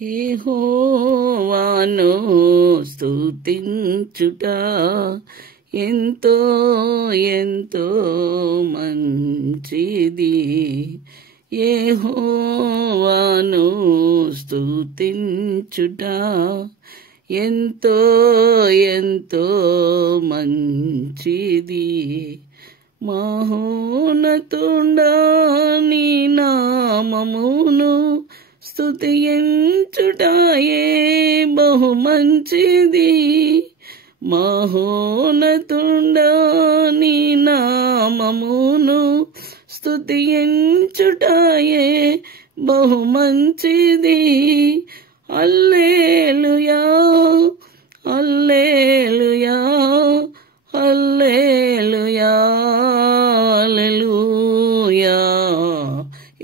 యెహోవాను స్తుతించుట ఎంతో ఎంతో మంచిది. యెహోవాను స్తుతించుట ఎంతో ఎంతో మంచిది. మహోన్నతుడా నీ నామమును స్తుతించుటయే బహు మంచిది. మహోన్నతుడా నీ నామమును స్తుతించుటయే బహు మంచిది. హల్లెలూయా హల్లెలూయా హల్లెలూయా హల్లెలూయా.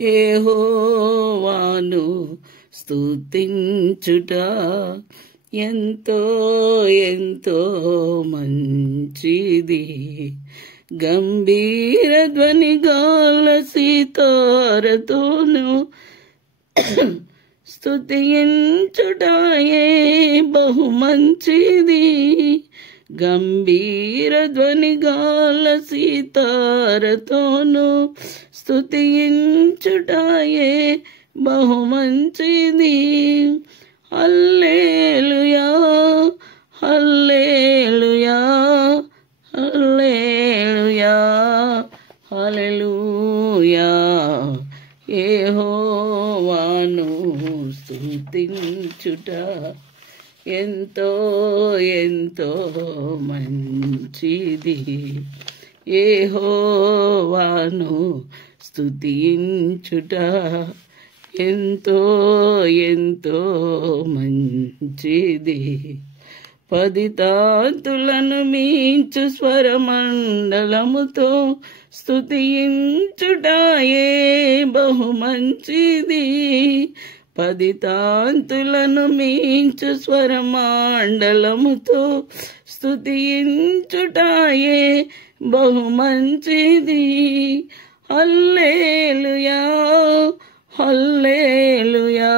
యెహోవాను స్తుతించుట ఎంతో ఎంతో మంచిది. గంభీర ధ్వని గాల సితారతోను స్తుతించుటయే బహు మంచిది. గంభీర ధ్వని గాల సితారతోను స్తుతించుటయే బహు మంచిది. హల్లెలూయా హల్లెలూయా హల్లెలూయా హల్లెలూయా. యెహోవాను స్తుతించుట ఎంతో ఎంతో మంచిది. యెహోవాను స్తుతించుట ఎంతో ఎంతో మంచిది. 10 తాతులను మించు స్వరమండలముతో స్తుతించుటయే బహు మంచిది. 10 తాతులను మించు స్వరమండలముతో స్తుతించుటయే బహు మంచిది. హల్లెలూయా హల్లెలూయా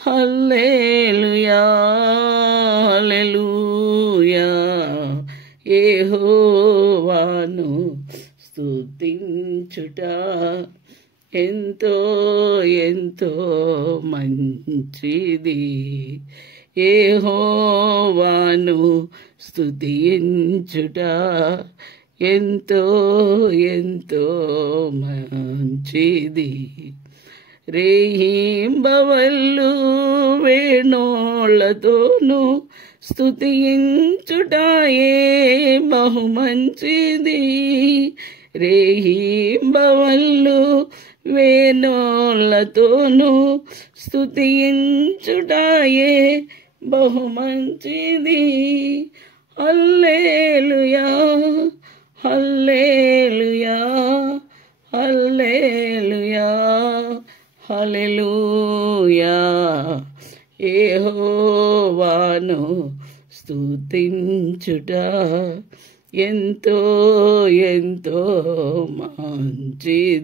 హల్లెలూయా హల్లెలూయా. యెహోవాను స్తుతించుట ఎంతో ఎంతో మంచిది. యెహోవాను స్తుతించుట ఎంతో ఎంతో మంచిది. రేయింబవళ్ళు వేణోళ్ళతోను స్తుతించుటయే బహు మంచిది. రేయింబవళ్ళు వేణోళ్ళతోను స్తుతించుటయే బహు మంచిది. హల్లెలూయా హల్లెలూయా హల్లెలూయా హల్లెలూయా. యెహోవాను స్తుతించుట ఎంతో ఎంతో మంచిది.